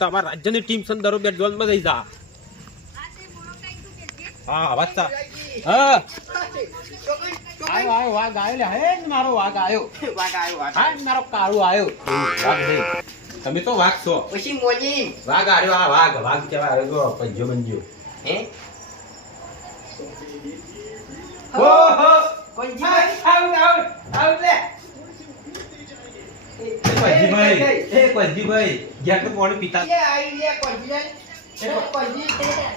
તમારા રાજ્યની ટીમ છે દરો દરોબર જોનમાં જઈ જા. હા વાસ્તા હા. આયો આયો વાઘ આયો લે. હે મારો વાઘ આયો. હા મારો કાળો આયો. વાઘ નહીં. તમે તો વાઘ છો. પછી મોજી વાઘ આર્યો આ વાઘ. વાઘ કેવા આવ્યો જો પંજો મંજો. હે? હો હો કોંજી આવ આવ આવ લે. એ પાણી પીતા એ આઈ લે કોંજી કોંજી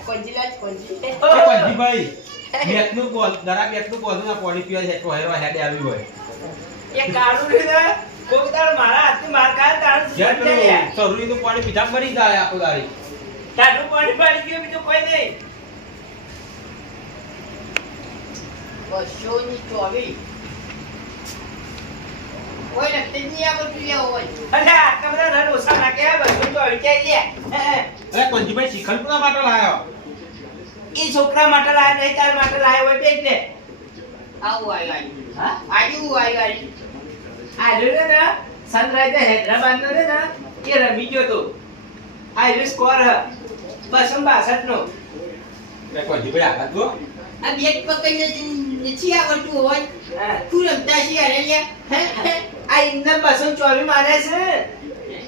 કોંજી લે કોંજી એ પંજીભાઈ બેટનું બોલ દરા બેટનું બોલ ના પાણી પીવા છે તો હેડે આવી હોય. એ કાળું રે કોક દાડો મારા હાથથી માર ખાય તારું જ્યાં સુધરી જાય. પેલું સરુઈનું પાણી પીધા મરી જાય આખો દાડી. તારું પાણી પાડી ગયું બીજું કોઈ નહીં. બસો ની ચોવીસ નક્કી નહીં આવડતું લેવો હોય. અલે આટલા બધા રન ઓછા નાખે બધું તો વિચારી લે. અરે માટે લાયો. એ છોકરા માટે લાયા નહીં તાર માટે લાયો હોય બેજ ને. આવું આવી આવી હા? આજુ આવી આવી આ ને સનરાઈઝર હૈદરાબાદ નો રે ને એ રમી ગયો તો. આ સ્કોર બસો બાસઠ નો આ બેગ પકડીને આવડતું હોય હા. તું રમતા હે આ ઇન્દમ બસો ચોવી મારે છે.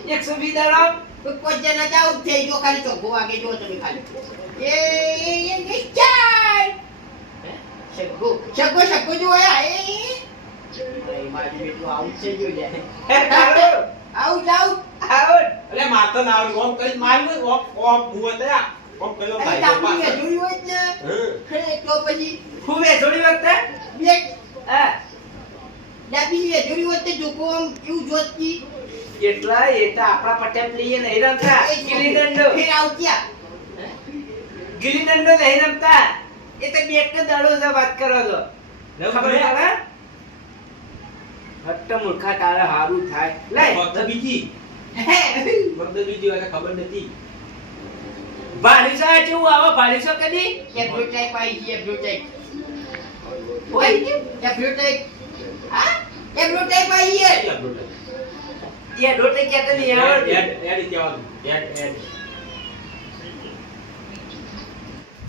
એકસો વીસ દાડો. કોઈ કોઈ જણા જાવ થઈ જો ખાલી ચોખ્ખો વાગે જો તમે ખાલી. એ એ નિશ્ચય શગો શગો શગો જો આયા એ એ મારી બેટું આવું છે જો જાય હે, આવું. જાવ આવો. અરે મારતો ના આવડ્યું ઓમ કરી માર્યું ઓમ ઓમ હું હતા ઓમ ભાઈ તાપની જોયું હોય ને હે, તો પછી હું થોડી વખતે બેગ હા. ડાબી વેજોરી હોય તે જોકો આમ કેવું જોતતી એટલા એ તો આપણા પટેલ લઈએ નહીં રમતા ગીલી દંડો ફેર આવત્યા ગીલી દંડો નહીં રમતા એ તો બેટ નો દાડો છે વાત કરો છો. ખબર પડે હટ્ટ મૂર્ખા તારે હારું થાય. લે ફક્ત બીજી ફક્ત બીજી વાત ખબર નથી. ભાડીસો કેવું આવો ભાડીસો કદી એબ્રોટાઈ પાઈ છે એબ્રોટાઈ ઓય. એબ્રોટાઈ હા? એબ્રોટાઈ પાઈ છે એ. ડોટે કેતે નહીં આવડતી એડ કહેવાનું. એડ એડ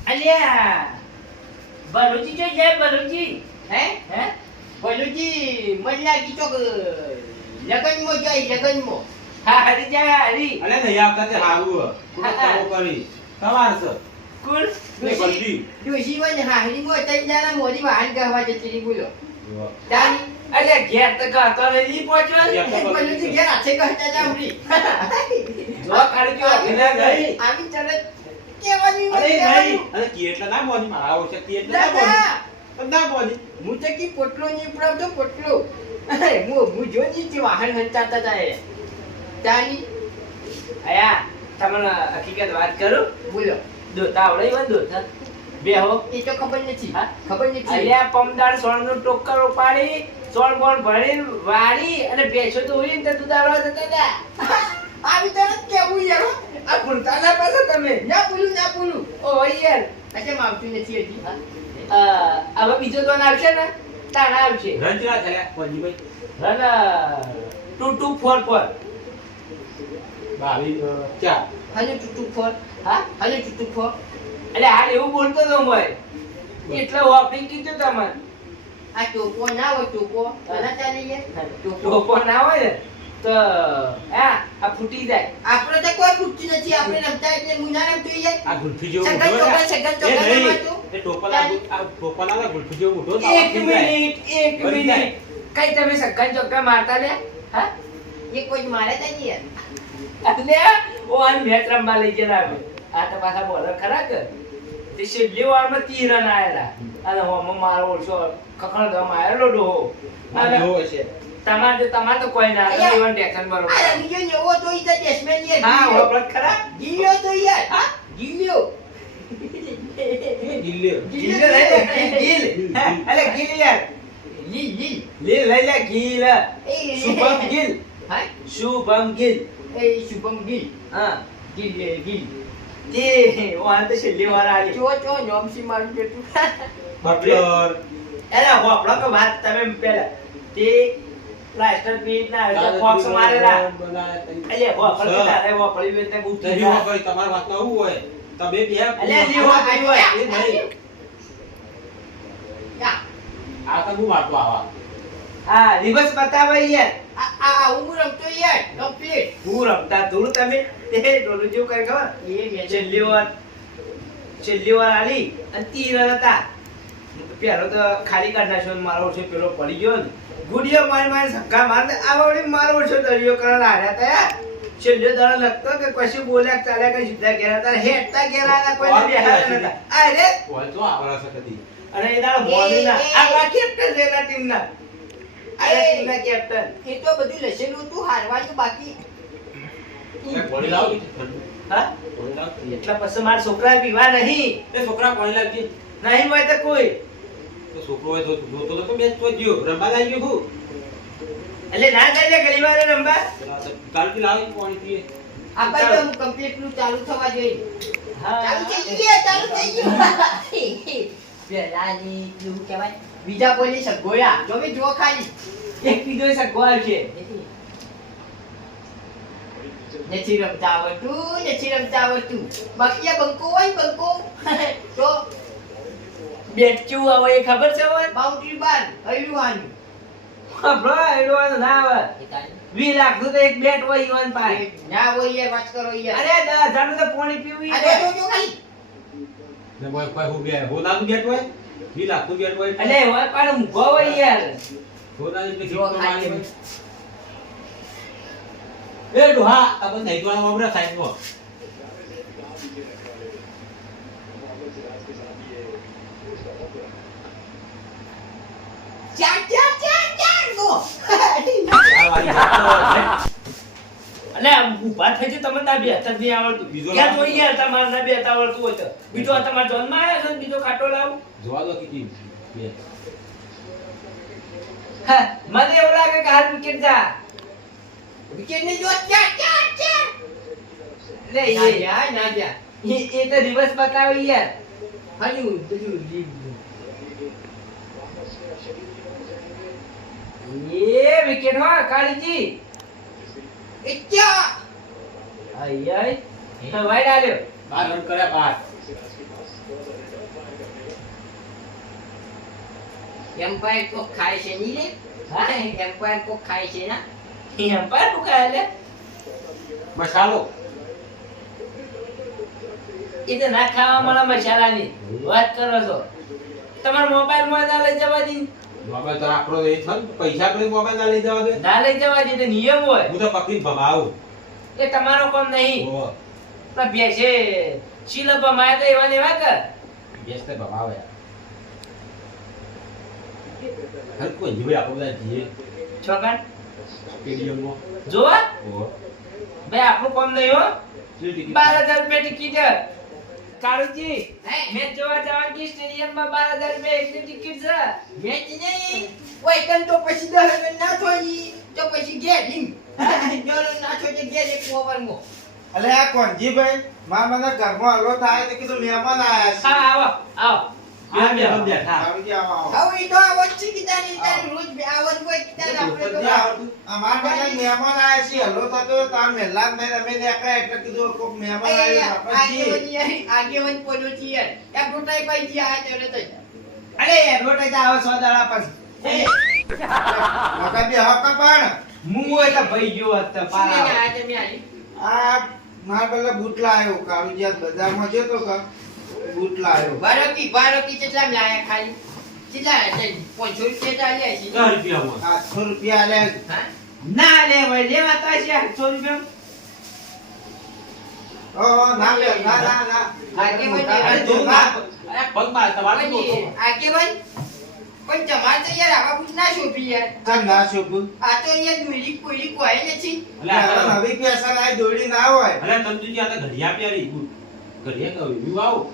અલ્યા ભરૂચી જો જાય ભરૂચી હે? હે? બોલુજી મને લાગી લગન મો જાય લગનમાં. હા હરી જાય હરી. અલે નહીં આવતા તે હારું કરી. તમાર છે. કુલ બધી ડોશી વન હાહરીમાં તઈ જાના મોરી વાહન કહેવા જતી બોલો. તારી અલ્યા ઘેર તો કહતો નહીં પહોંચ્યો ઘેર તો ઘેર હાથે કહેતા જા ઉડી જો કાઢ જો અગલા ગઈ. આવી તરત કેવાની અરે નહીં. અરે કી એટલે ના મોની મારા આવશે કી એટલે ના મોની પણ ના મોની હું તો કી પોટલો ની ઉપડાવતો પોટલો. હું હું જો ની તે વાહન હંતાતા જાય તારી આયા. તમને હકીકત વાત કરું? બોલો. દોતા આવડે એવા દોતા? બેહો એ તો ખબર નથી. હા? ખબર નથી. અલ્યા પમદાર સોળનું ટોકર ઉપાડી સોળ બોણ ભરી વાળી અને બેસો તો ઉડીને તે આવડવા જતા હતા. આવી તરત કેવું યાર આ ભૂલતા ના પાછો તમે. ના ભૂલું ના ભૂલું. ઓ યાર. અચ્છા માવતી નથી હજી? હા? હવે બીજો તો આવશે ને? તાણા આવશે. રંજના થયા ભાઈ run two two four four. બાવી ચાર હજુ ટૂટું ફોર. હા? હજુ ટૂટું ફોર. એટલે હાલ એવું બોલતો તો મોય એટલે વાપરી કીધું તમને. આ ટોપો ના હોય ટોપો તો ચાલી જાય ટોપો ના હોય ને તો હા આ ફૂટી જાય. આપણે તો કોઈ પૂછતું નથી. આપણે રમતા એટલે મુના રમતો આ ગુલ્ફી જેવો સગન મોટો સગન એ ચોકડા એ ટોપલા આ ટોપલા ના ગુલ્ફી જેવો મોટો એક થઈ જાય. મિનિટ એક મિનિટ. કઈ તમે સક્કન ચોક્કા મારતા ને હા? એ કોઈ મારે તો નહીં એટલે ઓ આન મેચ રમવા લઈ ગયેલા અમે આ તો પાછા બોલર ખરા કે? તે આયેલા. અને હોમાં મારો ઓછો ખખણ ગમ આયેલો ડોહો. અને જેવો છે. તમારે તો તમારે તો કોઈ ના અయ్యా. ઇવન બરોબર આ રમીજો ને એવો તો ઈ તો બેટ્સમેન યાર હા ગિલ્યો. હોપરત ખરા? ગિલ્યો તો યાર હા? ગિલ્યો. ગિલ્લ્યો. ગીલ લઈ લે ગીલ. અલે ગીલ યાર. લે ગીલ. ગીલ. શુભમ ગીલ. એ શુભમ ગિલ. હા ગિલ ગિલ. તે વાંત છેલ્લી વાર આવી ચો ચો નોમસી મારું બેટું. બટલર. એલા હોપડો કે વાત તમે પેલા. તે પ્લાસ્ટર પીટ ના તો ફોક્સ મારેલા. તારે વાપરી હોય તે બહુ નહીં કીધા. હોય, તમારી વાતમાં આવું હોય. તમે બે અલ્યા, લીવો આવ્યો એ નહીં. આ તો હું આવા. હા રિવર્સ બતાવે યાર. આ આ હું રમતો યાર complete. હું રમતા ધૂળ તમે? તે ડોલું જેવું કઈ ખબર? એ છેલ્લી વાર છેલ્લી વાર આલી અને તીર હતા. પેલો તો ખાલી કાઢ નાખ્યો મારો છે પેલો પડી ગયો ને. ગુડિયો મારી મારી ધક્કા મારને આવડી મારો ઓછો દરિયો કરણ લાગ્યા હતા યાર. છેલ્લો દાડો લગતો કે કશું બોલ્યા ચાલ્યા કઈ સીધા ઘેરા હતા. હેઠતા ઘેરા આવ્યા કોઈ બેહાડ્યા નતા. આ બોલ તો આવરા સકતી અને એ દાડો બોલ ના. આ કેપ્ટન રેલા ટીમના આ એ. ટીમના કેપ્ટન એ તો બધું લસેલું હતું હારવાનું બાકી. એ પાણી લાવો કે ઠંડુ? હા? એટલા પછી મારા છોકરા પીવા નહીં. એ છોકરા પાણી લાવજે. નહીં હોય તો કોઈ. તો છોકરો હોય તો જોતો તો મેચ તો ગયો. રમવા લાગી ગયો એટલે ના થાય ઘણી વાર રમવા પેલા તો લાવી પાણી પીએ. આપણે તો complete નું ચાલુ થવા જોઈએ. હા. ચાલુ થઈ ગયું ચાલુ થઈ ગયું. પેલાની કેવું કહેવાય બીજા કોઈ સગોયા જો બી જો ખાલી. એક કીધો છે ગોળ છે. નથી રમતા આવડતું નથી રમતા આવડતું. બાકી આ બંકો હોય બંકો. તો બેટ આવે એ ખબર છે હવે? બાઉન્ડ્રી બાર હૈલુવાનું બ્રો એડવાનું ના આવે. વી લાખનું તો એક બેટ હોય ઈવન પાસે. ના હોય યાર વાત કરો યાર. અરે દસ હજાર તો પાણી પીવું અરે જો જો ખાલી. ને કોઈ કોઈ હું બે હોનાનું બેટ હોય? વી લાખનું બેટ હોય અલે હોય પણ ઊંઘો હોય યાર. એટલે જો હોય. એ ડોહા આ બધું નહીં જોવાના બાબરા ખાઈ ચાર ચાર ચાર ચાર નો આ વાળી જાતો. થઈ છે તમને ના જ નહીં આવડતું. બીજો ક્યાં. જોઈએ યાર તમારે ના બેસતા આવડતું હોય તો. બીજો આ તમારા જોનમાં આવ્યા છે ને બીજો ખાટો લાવું. જોવા દો કીધી હા મને એવું લાગે કે હાલ વિકેટ જા. વિકેટ ને જો ચા ચા ચા લે એ ના જા એ એ તો રિવર્સ બતાવે યાર. હાલ્યું બધું લીવ એ વિકેટ હો કાળીજી. ઇચ્છા આઈ આઈ. તો વાઈડ આલ્યો. બાર રન કર્યા બાર. એમ્પાયર કોક ખાય છે ની રે હા? એમ્પાયર કોક ખાય છે ના? લે. મસાલો એ તો ના ખાવા મળે મસાલાની વાત કરો છો. તમારા મોબાઈલમાં લઈ જવા દી. મોબાઈલ તો આપણો એ છે પૈસા કરી મોબાઈલ ના લઈ જવા દે. ના લઈ જવા દી તો નિયમ હોય. હું તો પકડી ભમાવું. એ તમારો કોમ નહીં. ઓહો. પણ બેસે શીલપા માયા તો એવા ને એવા કર. બેસ તે ભમાવે હર કોઈ જીવે આપણે બધા સ્ટેડિયમમાં. જોવા. ભાઈ આપણું કોમ નહીં હો. કેટલી ટિકિટ? બાર હજાર રૂપિયા ટિકિટ. કાળુજી? મેચ જોવા જવાની સ્ટેડિયમમાં બાર હજાર રૂપિયા એકની ટિકિટ છે. મેચ નહીં. ઓય કન તો પછી દહ રન ના થોઈ તો પછી ઘેર હિમ. જો ના થોઈ ઘેર એક ઓવરમાં. અલે આ કોણજીભાઈ મા મને ઘરમાં હલો થાય તો કીધું મહેમાન આયા છે. હા આવો આવો. બે જાઓ, આવો. હવે ઈ તો આવત છે તારી રોજ આવત આપણે તો બધા મહેમાન આયા છે હલો અમે એટલે કીધું કોક પોલો એક રોટાઈ પાઈ આ. અરે તો આવે સો દાડા પછી. મોટા બે હક પણ. હું હોય તો ભાઈ ગયો હતો તો શું લઈને પાલા? આ મારા બુટલા આવ્યો કાળુજીયા બજારમાં જતો કા બૂટ લાવ્યો બારોકી, બારોકી કેટલામાં લાયા ખાલી? કેટલા પાંચસો રૂપિયા ચાલ્યા છે. દસ રૂપિયામાં. આઠસો રૂપિયા આલ્યા ના લે ભાઈ લેવા તો છે સો રૂપિયા ઓહો, ના લે ના ના ના આગેવાન અરે અરે યાર, તું. અરે? પણ તમારે તો આવા બૂટ ના શોભી યાર. ચાલ ના શોભું આ તો યાર દોરી કોઈ નથી. તો- ના હોય અલે તંતુજી આ તો ઘડિયા પ્યારી ઘડિયા કહ્યું આવું.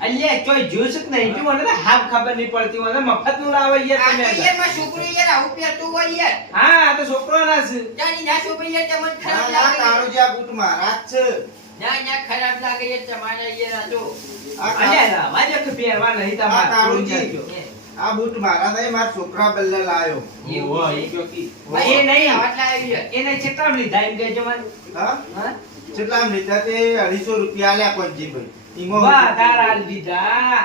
અલ્યા કોઈ જ્યુસ જ નહીં તું મને હાફ ખબર નહીં પડતી મને મફતનું લાવે આ યાર તમે યારમાં છોકરી યાર આવું પહેરતો હોય યાર. હા આ તો છોકરો ના છે જાની ના છોકરી યાર તમને ખરાબ ના તારો જે આ બૂટ મારા જ છે ના ના ખરાબ લાગે યાર તમારે યાર આ જો. આ અલ્યા રવા કે પહેરવા નહીં આ તમારે કાળુજી. હે. આ બૂટ મારા નહીં મારા છોકરા બદલે લાયો. ઓહો, એ ક્યોકી એ નહીં. આટલા આવી ગયા. એને કેટલા લીધા એમ કહેજો મને હા? હા? કેટલા લીધા તે 250 રૂપિયા આલ્યા કોંજીભાઈ ઈમો વાહ તારા લીધા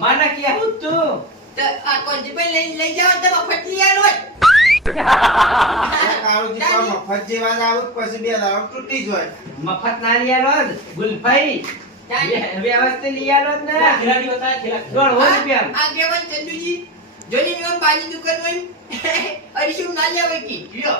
મને કેવું તું. તો આ કોંજીભાઈ લઈ લઈ જાવ તો મફત લઈ આલો મફત જેવા જ આવું પછી બે દાડો તૂટી જ હોય. મફત ના લઈ આલો જ. વ્યવસ્થિત લઈ આલો ને. પેલા ખિલાડી બતાય, ખિલા- દોઢ સો આ- રૂપિયા ચંદુજી? જોની બાજી દુકાન ના લેવાય કી? લ્યો.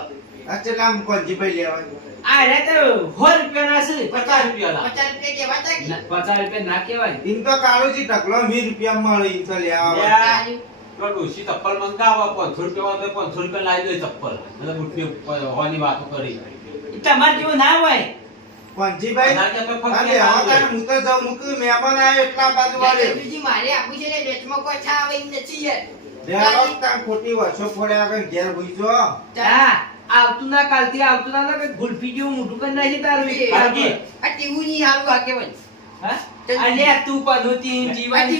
આ કેટલા આમ કોંજીભાઈ લેવા આ રે તો સો રૂપિયા ના છે. પચાસ રૂપિયા લા. પચાસ રૂપિયા કેવા તા કી? ના, પચાસ રૂપિયા ના કહેવાય. એમ તો કાળુજી ઢકલો વીસ રૂપિયા મળે એમ તો લેવા આવે. ડોશી ચપ્પલ મંગાવો, રૂપિયા તો પાંચસો રૂપિયા લાવી દે ચપ્પલ. બુટની હોવાની વાતો કરી. તમારે જેવું ના હોય. કોંજીભાઈ ના, ના, તો હવે હું તો જાઉં મૂકું મહેમાન આવ્યો એટલા બાજુ વાળે. ચંદુજી મારે આપવું છે ને વેચમાં કોઈ છા આવે નથી યાર. ખોટી વર્ષો પડ્યા આગળ ઘેર આવતું ના કાલથી આવતું ના ગુલફી જેવું મોટું કરી નાખી તારું. આ ટીવું ની હારું આ ભાઈ હા? અલ્યા તું જીવાની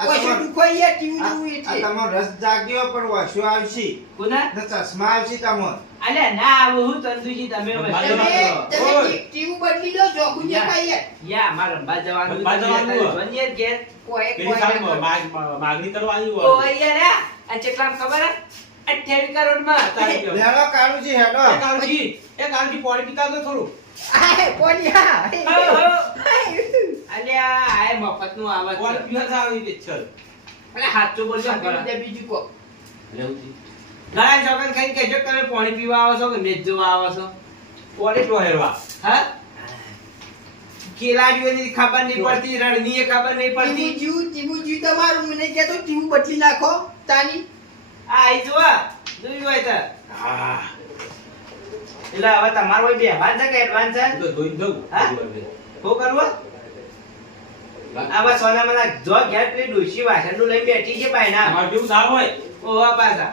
આ આ તમારો રસ જાગ્યો પણ વર્ષો આવશે કોના? ને ચશ્મા આવશે તમાર અલ્યા ના આવું હું તંદુજી તમે તમે વાળો. તમે ઓય. ટી- ટીવું બદલી લો ચોખ્ખું દેખાય યાર યા મારે રંભા જવાનું રંભા જવાનું હોય. જોઈને કોઈ કોઈ સામે ના માગ- માગ- માગણી કરવાની ઓ યાર આ, આ ખબર? અઠ્યાવીસ. કાળુજી હેડો એ કાળજી, એ કાળજી પાણી પીતા તો થોડું. હો. અલ્યા નું આવે છે. પાણી પીવા જાવ એ પેચ્છલ. અલ્યા સાચું બોલજો બીજું બીજું કો લેવજી. ગાય ચોકન કઈ કહેજો કે તમે પાણી પીવા આવો છો કે મેચ જોવા આવો છો પાણી ટોહેરવા. હા ખેલાડીઓની ખબર નહીં પડતી રણની ખબર નહીં પડતી જીવ જીવ જીવ તમારું મને કે તો જીવ બદલી નાખો તાની આ આઈ જોવા જોયું હોય તો હા. એટલે હવે તમારો હોય બે એડવાન્સ છે કે એડવાન્સ છે તો જોઈ જઉં. હા? શું કરવું આવા સોના મને જો ઘેર પેલી ડોશી વાસણનું લઈ બેઠી છે બાયના તમારે જેવું સારું હોય. ઓવા પાછા.